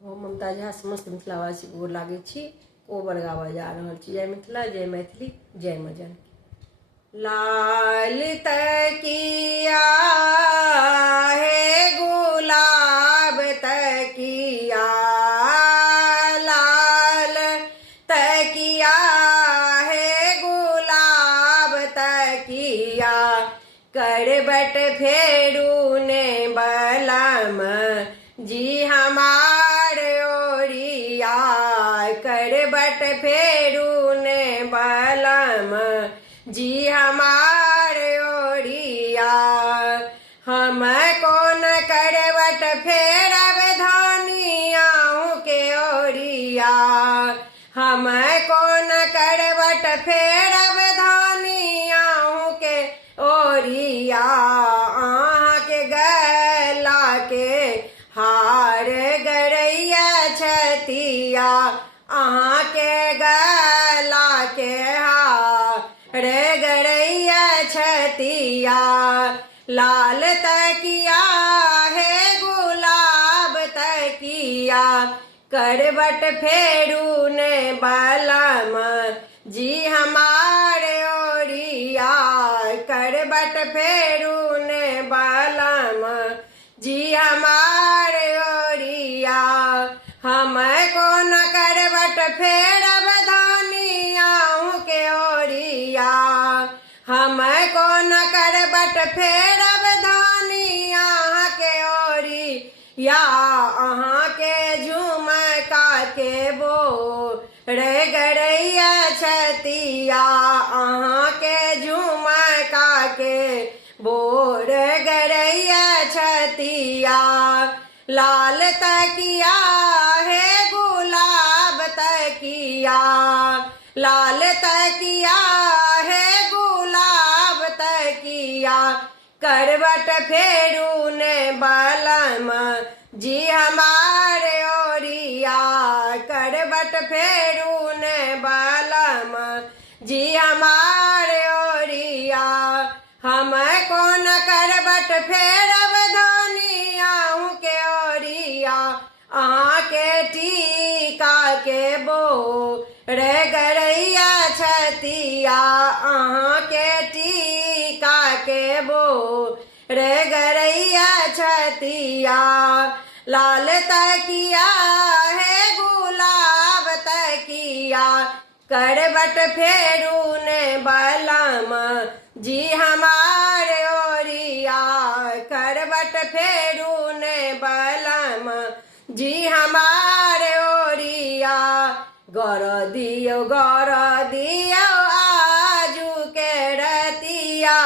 हम ममता झा समस्त मिथिलावासी को गोर लागै छी। कोबर गाबऽ जा रहल छी। जय मिथिला, जय मैथिली, जय माँ जानकी। लाल तकिया है गुलाब तकिया, लाल तकिया है गुलाब तकिया, करबट फेरू ने बलम जी हमार ओरिया, करबट फेरू ने बलम जी हमार ओरिया। हम कौन करबट फेरब धनियाऊ के ओरिया, हम कौन करबट फेरब धनियाऊ के ओरिया। अहाँ के गला के हार गरैया छतिया, अहाँ के गला के हार गरैया छतिया। लाल तकिया है गुलाब तकिया, करबट फेरू ने बलम जी हमार ओरिया, करबट फेरू ने बलम जी हमार ओरिया। हम कौन करबट फेरब धनियाऊ के ओरिया, हम कौन करबट फेरब धनिया के ओरिया। अहाँ के झुमका के बोर गरैया छतिया, अहाँ के झुमका के बोर गरैया छतिया। लाल तकिया है गुलाब तकिया, लाल तकिया है गुलाब तकिया, करबट फेरू ने बलम जी हमार ओरिया, करबट फेरू ने बलम जी हमार ओरिया। हम कौन करबट फेरब धनियाऊ के ओरिया, अहाँ के टीका के बोर गरैया छतिया, अहाँ के टीका के बोर गरैया छतिया। लाल तकिया है गुलाब तकिया, करबट फेरू ने बलम जी हमार ओरिया, करबट फेरू ने बलम जी हमार ओरिया। गर दियो आजू के रतिया,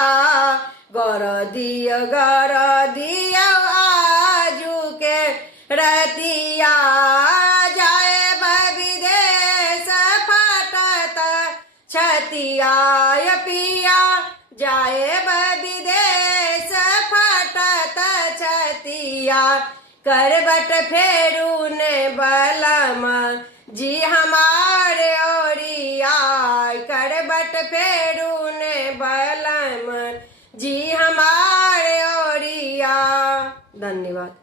गर दियो आजू के रतिया। जाए विदेश फटत छतिया पिया, जाए विदेश फटत छतिया, करबट फेरू ने बलम जी हमार ओरिया, करबट फेरू ने बलम जी हमार ओरिया। धन्यवाद।